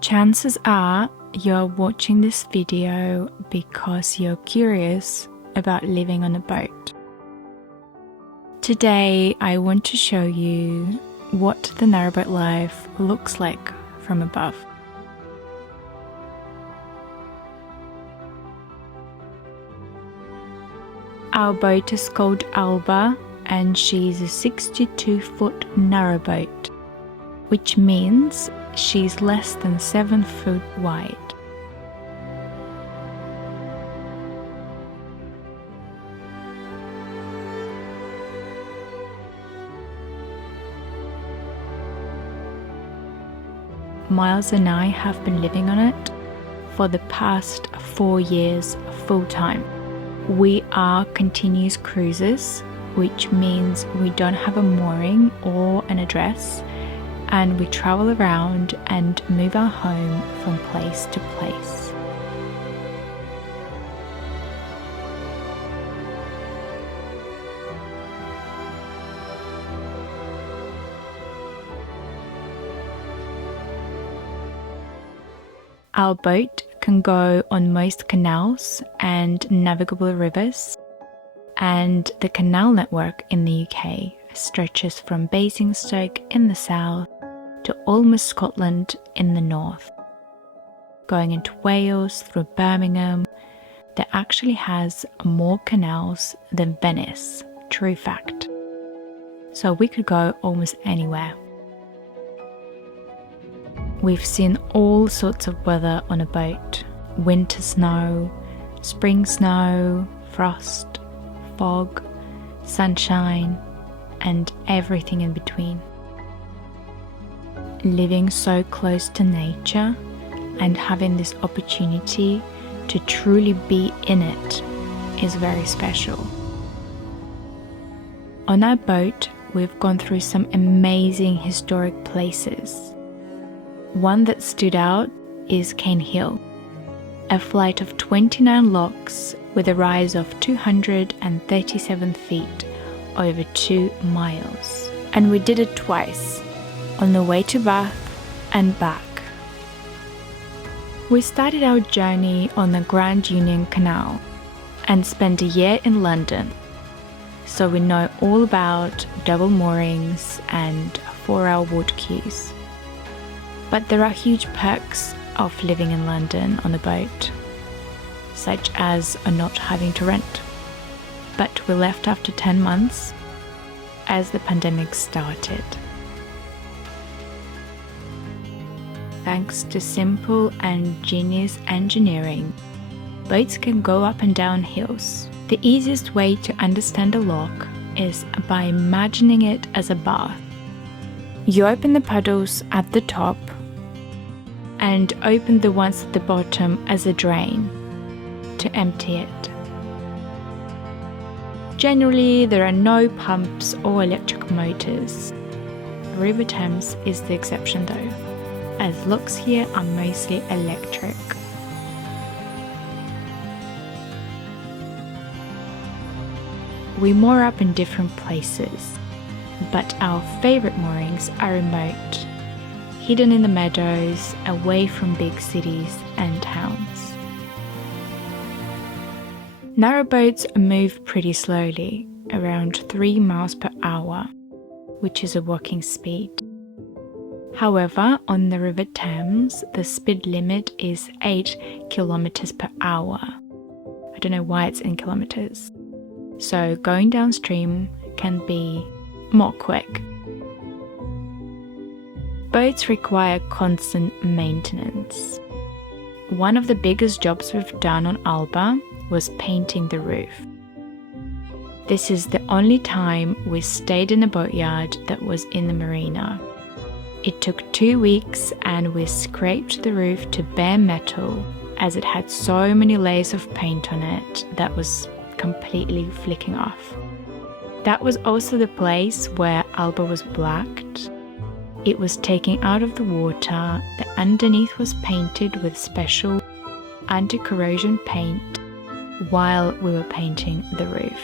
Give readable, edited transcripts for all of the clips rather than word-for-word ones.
Chances are you're watching this video because you're curious about living on a boat. Today I want to show you what the narrowboat life looks like from above. Our boat is called Alba and she's a 62-foot narrowboat, which means she's less than 7 foot wide. Miles and I have been living on it for the past 4 years full-time. We are continuous cruisers, which means we don't have a mooring or an address, and we travel around and move our home from place to place. Our boat can go on most canals and navigable rivers, and the canal network in the UK stretches from Basingstoke in the south to almost Scotland in the north. Going into Wales through Birmingham, that actually has more canals than Venice, true fact. So we could go almost anywhere. We've seen all sorts of weather on a boat: winter snow, spring snow, frost, fog, sunshine, and everything in between. Living so close to nature and having this opportunity to truly be in it is very special. On our boat, we've gone through some amazing historic places. One that stood out is Cane Hill, a flight of 29 locks with a rise of 237 feet over 2 miles. And we did it twice, on the way to Bath and back. We started our journey on the Grand Union Canal and spent a year in London, so we know all about double moorings and 4-hour water queues. But there are huge perks of living in London on a boat, such as not having to rent. But we left after 10 months as the pandemic started. Thanks to simple and genius engineering, boats can go up and down hills. The easiest way to understand a lock is by imagining it as a bath. You open the puddles at the top and open the ones at the bottom as a drain to empty it. Generally, there are no pumps or electric motors. River Thames is the exception though, as locks here are mostly electric. We moor up in different places, but our favourite moorings are remote, hidden in the meadows, away from big cities and towns. Narrowboats move pretty slowly, around 3 miles per hour, which is a walking speed. However, on the River Thames, the speed limit is 8 kilometers per hour. I don't know why it's in kilometers. So going downstream can be more quick. Boats require constant maintenance. One of the biggest jobs we've done on Alba was painting the roof. This is the only time we stayed in a boatyard that was in the marina. It took 2 weeks and we scraped the roof to bare metal as it had so many layers of paint on it that was completely flicking off. That was also the place where Alba was blacked. It was taken out of the water, the underneath was painted with special anti-corrosion paint while we were painting the roof.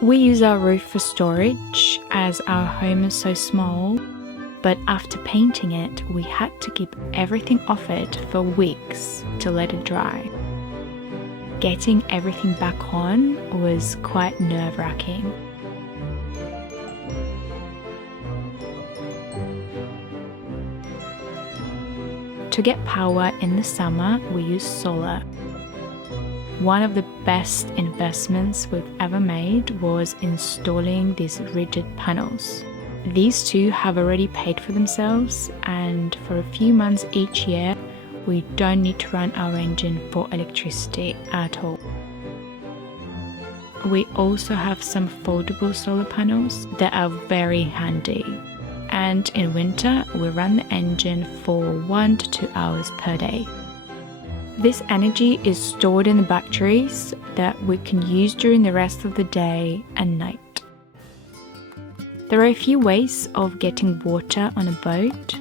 We use our roof for storage as our home is so small But after painting it, we had to keep everything off it for weeks to let it dry. Getting everything back on was quite nerve-wracking. To get power in the summer, we use solar. One of the best investments we've ever made was installing these rigid panels. These two have already paid for themselves, and for a few months each year, we don't need to run our engine for electricity at all. We also have some foldable solar panels that are very handy. And in winter, we run the engine for 1 to 2 hours per day. This energy is stored in the batteries that we can use during the rest of the day and night. There are a few ways of getting water on a boat.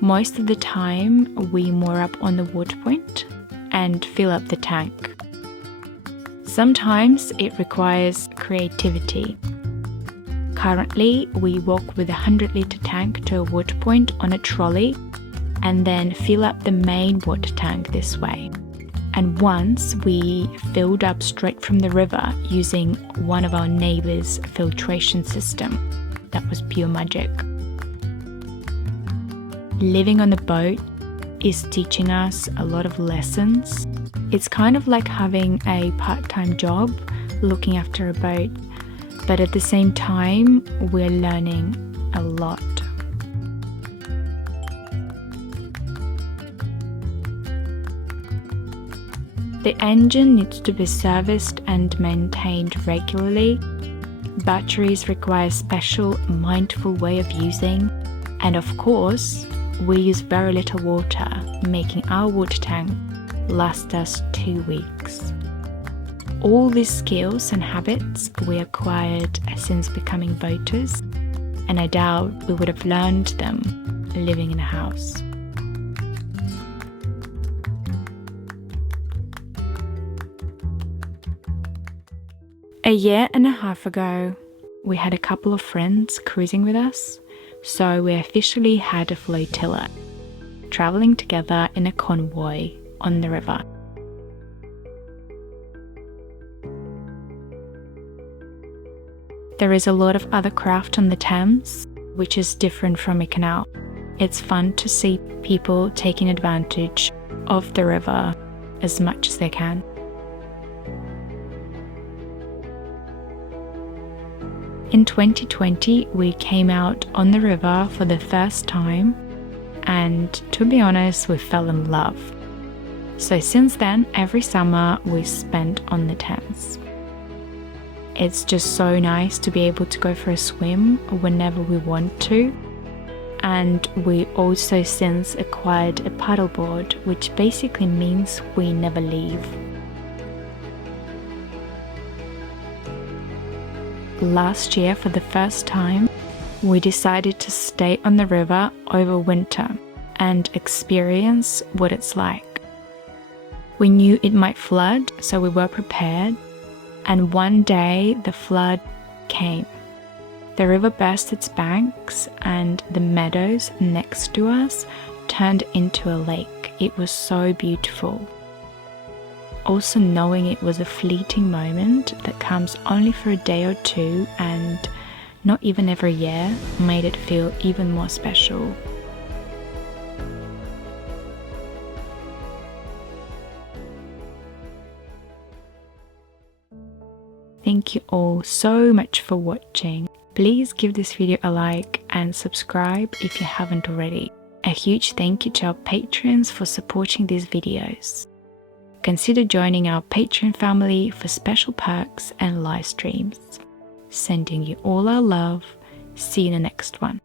Most of the time, we moor up on the water point and fill up the tank. Sometimes it requires creativity. Currently, we walk with a 100-litre tank to a water point on a trolley and then fill up the main water tank this way. And once we filled up straight from the river using one of our neighbours' filtration system. That was pure magic. Living on the boat is teaching us a lot of lessons. It's kind of like having a part-time job looking after a boat. But at the same time, we're learning a lot. The engine needs to be serviced and maintained regularly. Batteries require a special, mindful way of using. And of course, we use very little water, making our water tank last us 2 weeks. All these skills and habits we acquired since becoming boaters, and I doubt we would have learned them living in a house. A year and a half ago, we had a couple of friends cruising with us, so we officially had a flotilla, traveling together in a convoy on the river. There is a lot of other craft on the Thames, which is different from a canal. It's fun to see people taking advantage of the river as much as they can. In 2020, we came out on the river for the first time, and to be honest, we fell in love. So since then, every summer we spent on the Thames. It's just so nice to be able to go for a swim whenever we want to. And we also since acquired a paddleboard, which basically means we never leave. Last year, for the first time, we decided to stay on the river over winter and experience what it's like. We knew it might flood, so we were prepared. And one day the flood came. The river burst its banks and the meadows next to us turned into a lake. It was so beautiful. Also knowing it was a fleeting moment that comes only for a day or two and not even every year made it feel even more special. Thank you all so much for watching. Please give this video a like and subscribe if you haven't already. A huge thank you to our patrons for supporting these videos. Consider joining our Patreon family for special perks and live streams. Sending you all our love. See you in the next one.